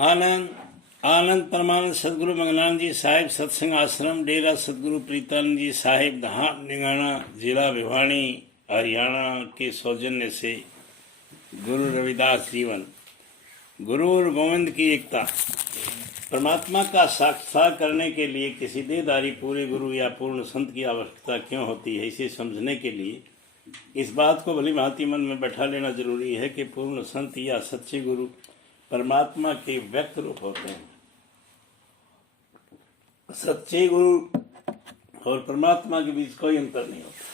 आनंद आनंद परमानंद सदगुरु मंगलानंद जी साहिब सत्संग आश्रम डेरा सदगुरु प्रीतानंद जी साहिब दहाड़ निगाना जिला भिवानी हरियाणा के सौजन्य से गुरु रविदास जीवन। गुरु और गोविंद की एकता। परमात्मा का साक्षात्कार करने के लिए किसी देहधारी पूरे गुरु या पूर्ण संत की आवश्यकता क्यों होती है, इसे समझने के लिए इस बात को भली भांति मन में बैठा लेना जरूरी है कि पूर्ण संत या सच्चे गुरु परमात्मा के व्यक्त रूप होते हैं। सच्चे गुरु और परमात्मा के बीच कोई अंतर नहीं होता।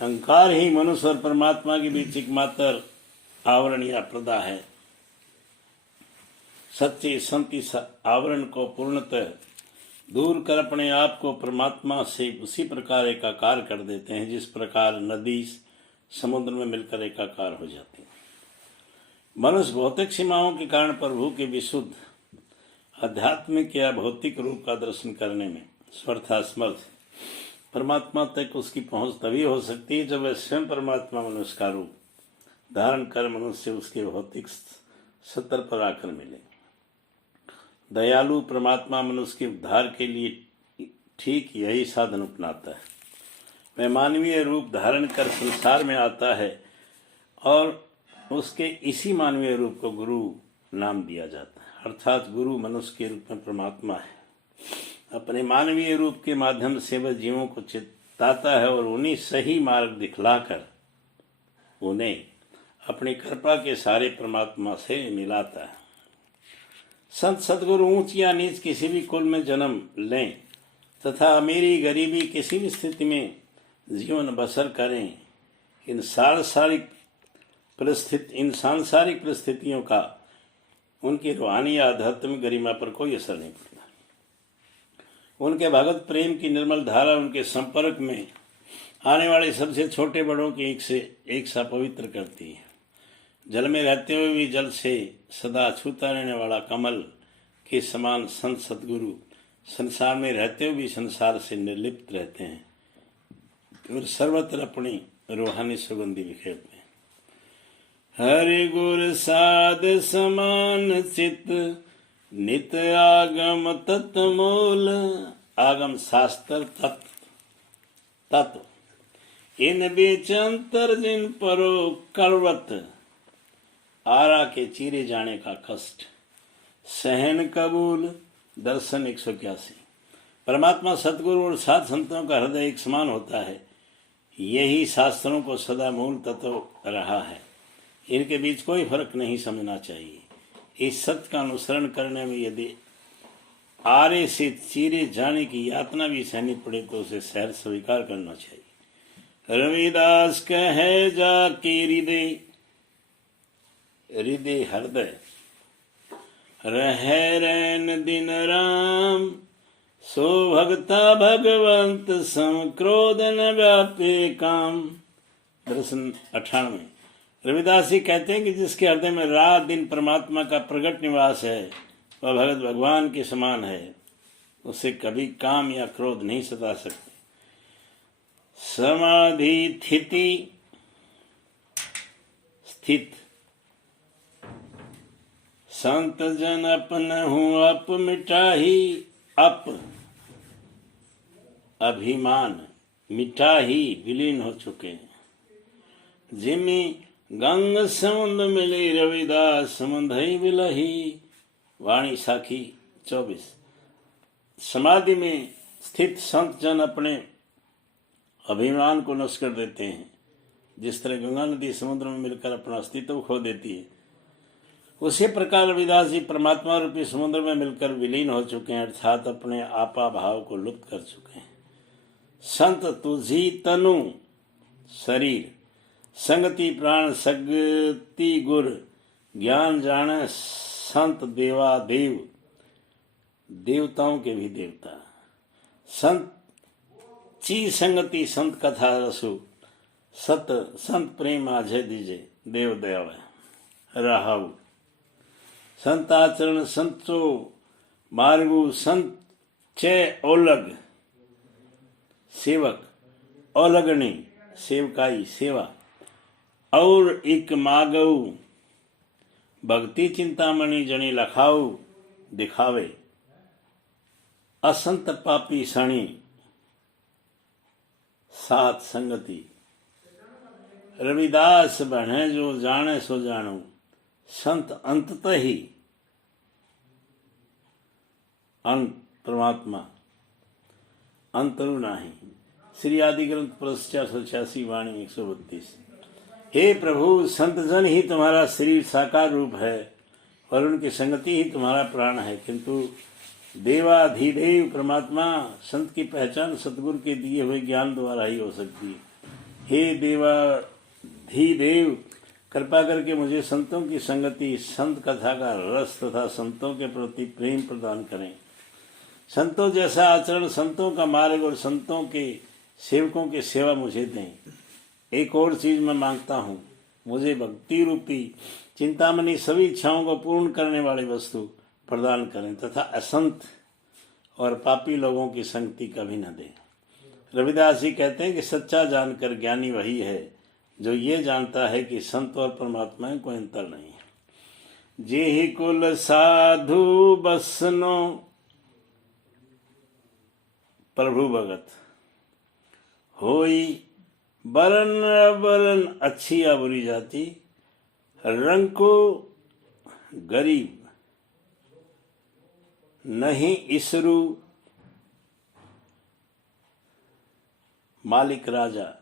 अहंकार ही मनुष्य और परमात्मा के बीच एकमात्र आवरण या पर्दा है। सच्चे संत इस आवरण को पूर्णतः दूर कर अपने आप को परमात्मा से उसी प्रकार एकाकार कर देते हैं जिस प्रकार नदी समुद्र में मिलकर एकाकार हो जाती है। मनुष्य भौतिक सीमाओं के कारण प्रभु के विशुद्ध आध्यात्मिक या भौतिक रूप का दर्शन करने में समर्थ। परमात्मा तक उसकी पहुंच तभी हो सकती है जब वह स्वयं परमात्मा मनुष्य का रूप धारण कर मनुष्य उसके भौतिक सत्तर पर आकर मिले। दयालु परमात्मा मनुष्य के उद्धार के लिए ठीक यही साधन अपनाता है। वह मानवीय रूप धारण कर संसार में आता है और उसके इसी मानवीय रूप को गुरु नाम दिया जाता है। अर्थात गुरु मनुष्य के रूप में परमात्मा है। अपने मानवीय रूप के माध्यम से वह जीवों को चिताता है और उन्हें सही मार्ग दिखलाकर उन्हें अपनी कृपा के सारे परमात्मा से मिलाता है। संत सदगुरु ऊंच या नीच किसी भी कुल में जन्म लें तथा अमीरी गरीबी किसी भी स्थिति में जीवन बसर करें, इन सांसारिक परिस्थितियों का उनकी रूहानी या आध्यात्मिक गरिमा पर कोई असर नहीं पड़ता। उनके भगत प्रेम की निर्मल धारा उनके संपर्क में आने वाले सबसे छोटे बड़ों की एक सा पवित्र करती है। जल में रहते हुए भी जल से सदा छूता रहने वाला कमल के समान संत सदगुरु संसार में रहते हुए भी संसार से निर्लिप्त रहते हैं और सर्वत्र अपनी रूहानी सुगंधी बिखेरते हैं। हरि गुर साध समान चित नित आगम तत्मूल। आगम शास्त्र तत्व इन बीच अंतर जिन परो करवत। आरा के चीरे जाने का कष्ट सहन कबूल। दर्शन 181। परमात्मा सतगुरु और साध संतों का हृदय एक समान होता है। यही शास्त्रों को सदा मूल तत्व रहा है। इनके बीच कोई फर्क नहीं समझना चाहिए। इस सत्य का अनुसरण करने में यदि आरे से चीरे जाने की यातना भी सहनी पड़े तो उसे सहर्ष स्वीकार करना चाहिए। रविदास कहे जाके हृदय हृदय रहे रैन दिन राम। सो भगता भगवंत सम क्रोध न व्यापे काम। दर्शन 98। रविदास जी कहते हैं कि जिसके हृदय में रात दिन परमात्मा का प्रकट निवास है वह भगत भगवान के समान है। उसे कभी काम या क्रोध नहीं सता सकते। समाधि स्थित संत जन अपन हूँ अप मिटाही। अप अभिमान मिटाही विलीन हो चुके हैं। जिमी गंग समुद्र मिले रविदास समुद्र ही विलही। वाणी साखी 24। समाधि में स्थित संत जन अपने अभिमान को नष्ट कर देते हैं। जिस तरह गंगा नदी समुद्र में मिलकर अपना अस्तित्व खो देती है, उसी प्रकार रविदास जी परमात्मा रूपी समुद्र में मिलकर विलीन हो चुके हैं, अर्थात अपने आपा भाव को लुप्त कर चुके हैं। संत तुझी तनु शरीर संगति प्राण सगति गुर ज्ञान जाने संत देवा देव। देवताओं के भी देवता। संत ची संगति संत कथा रसु। सत संत प्रेम आजय दीजे देव दयाव राहु। संत आचरण संतो मार्गु संत छे ओलग सेवक। ओलगनी सेवकाई सेवा। और एक मागऊ भक्ति चिंतामणि जनी लखाऊ दिखावे, असंत पापी सणी सात संगति। रविदास बने जो जाने सो जानू, संत अंततः ही अंत परमात्मा अंतरु नाही। श्री आदि ग्रंथ पुरस् 486 वाणी 132। हे प्रभु, संत जन ही तुम्हारा शरीर साकार रूप है और उनकी संगति ही तुम्हारा प्राण है, किंतु देवाधिदेव परमात्मा संत की पहचान सतगुरु के दिए हुए ज्ञान द्वारा ही हो सकती है। हे देवाधिदेव, कृपा करके मुझे संतों की संगति, संत कथा का रस तथा संतों के प्रति प्रेम प्रदान करें। संतों जैसा आचरण, संतों का मार्ग और संतों के सेवकों की सेवा मुझे दें। एक और चीज मैं मांगता हूँ, मुझे भक्ति रूपी चिंतामणि सभी इच्छाओं को पूर्ण करने वाली वस्तु प्रदान करें तथा असंत और पापी लोगों की संगति कभी न दें। रविदास जी कहते हैं कि सच्चा जानकर ज्ञानी वही है जो ये जानता है कि संत और परमात्मा में कोई अंतर नहीं है। जेहि कुल साधु बसनो प्रभु भगत, होई बरन बरन अच्छी या बुरी जाति, रंग को गरीब नहीं इसरू, मालिक राजा,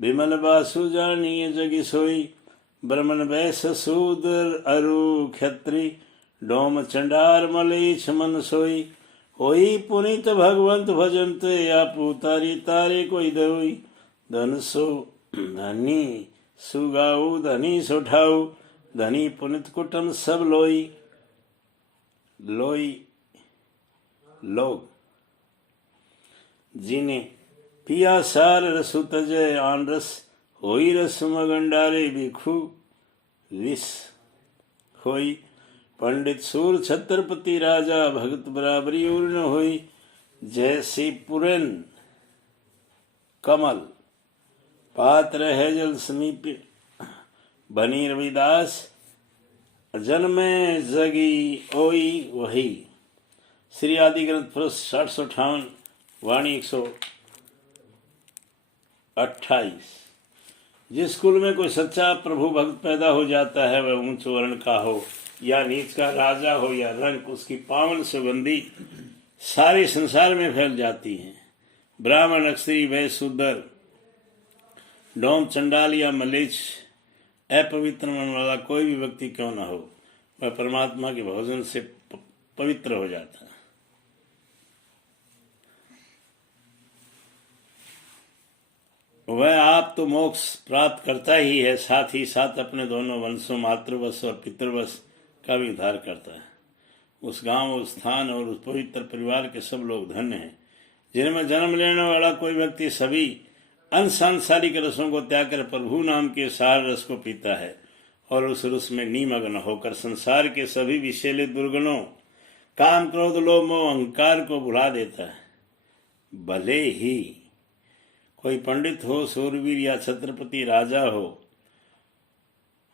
विमल बासु जानिए जगि सोई, ब्रह्मन वैस शूद्र अरु क्षत्रि, डोम चंडार मलेच्छ मन सोई, होई पुनित भगवंत भजंत, या पुतारी तारे कोई दोई, धन सो धनी सुगाऊ धनी सुठाऊ, धनी पुनित कुटुम सब लोई, लोई लोग जिन्हें पिया सार रसु तजय आन रस, होई रस मगंडारे भिखु विष, होई पंडित सूर छत्रपति राजा, भगत बराबरी और न होई, जैसी पुरन कमल पात्र है जल समीप, बनी रविदास जन्मे जगी ओई वही। श्री आदि ग्रंथ पुरुष 858 वाणी 128। जिस कुल में कोई सच्चा प्रभु भक्त पैदा हो जाता है, वह ऊंच वर्ण का हो या नीच का, राजा हो या रंक, उसकी पावन सुगंधी सारे संसार में फैल जाती है। ब्राह्मण, अक्षत्री, वैश्य, शूद्र, डोम, चंडाल या मलेच्छ, अपवित्र मन वाला कोई भी व्यक्ति क्यों न हो, वह परमात्मा के भोजन से पवित्र हो जाता है। वह आप तो मोक्ष प्राप्त करता ही है, साथ ही साथ अपने दोनों वंशों मातृवंश और पितृवंश का भी उद्धार करता है। उस गांव, उस स्थान और उस पवित्र परिवार के सब लोग धन्य हैं जिनमें जन्म लेने वाला कोई व्यक्ति सभी अनसांसारिक रसों को त्याग कर प्रभु नाम के सार रस को पीता है और उस रस में निमग्न होकर संसार के सभी विषैले दुर्गुणों, काम, क्रोध, लोभ, मोह, अहंकार को भुला देता है। भले ही कोई पंडित हो, सूरवीर या छत्रपति राजा हो,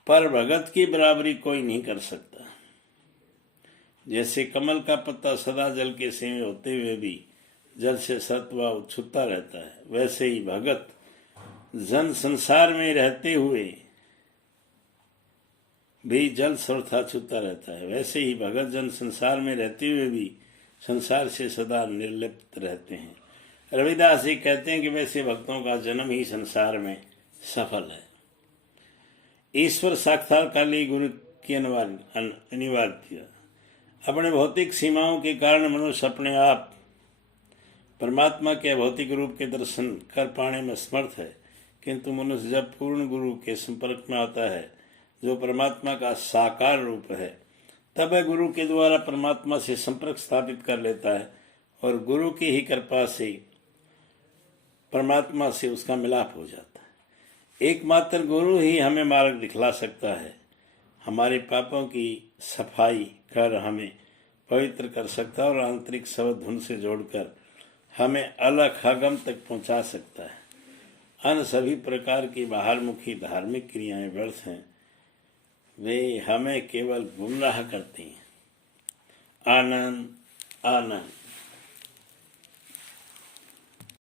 पर भगत की बराबरी कोई नहीं कर सकता। जैसे कमल का पत्ता सदा जल के सेवे होते हुए भी जल से सत्वा उछुता रहता है, वैसे ही भगत जन संसार में रहते हुए भी जल सर्वथा छूता रहता है, वैसे ही भगत जन संसार में रहते हुए भी संसार से सदा निर्लिप्त रहते हैं। रविदास जी कहते हैं कि वैसे भक्तों का जन्म ही संसार में सफल है। ईश्वर साक्षात्कार लिए गुरु की अनिवार्यता। अपने भौतिक सीमाओं के कारण मनुष्य अपने आप परमात्मा के भौतिक रूप के दर्शन कर पाने में समर्थ है, किंतु मनुष्य जब पूर्ण गुरु के संपर्क में आता है जो परमात्मा का साकार रूप है, तब वह गुरु के द्वारा परमात्मा से संपर्क स्थापित कर लेता है और गुरु की ही कृपा से परमात्मा से उसका मिलाप हो जाता है। एकमात्र गुरु ही हमें मार्ग दिखला सकता है, हमारे पापों की सफाई कर हमें पवित्र कर सकता है और आंतरिक शब्द धुन से जोड़कर हमें अलख अगम तक पहुंचा सकता है। अन्य सभी प्रकार की बाहरमुखी धार्मिक क्रियाएं व्यर्थ हैं। वे हमें केवल गुमराह करती हैं। आनंद आनंद।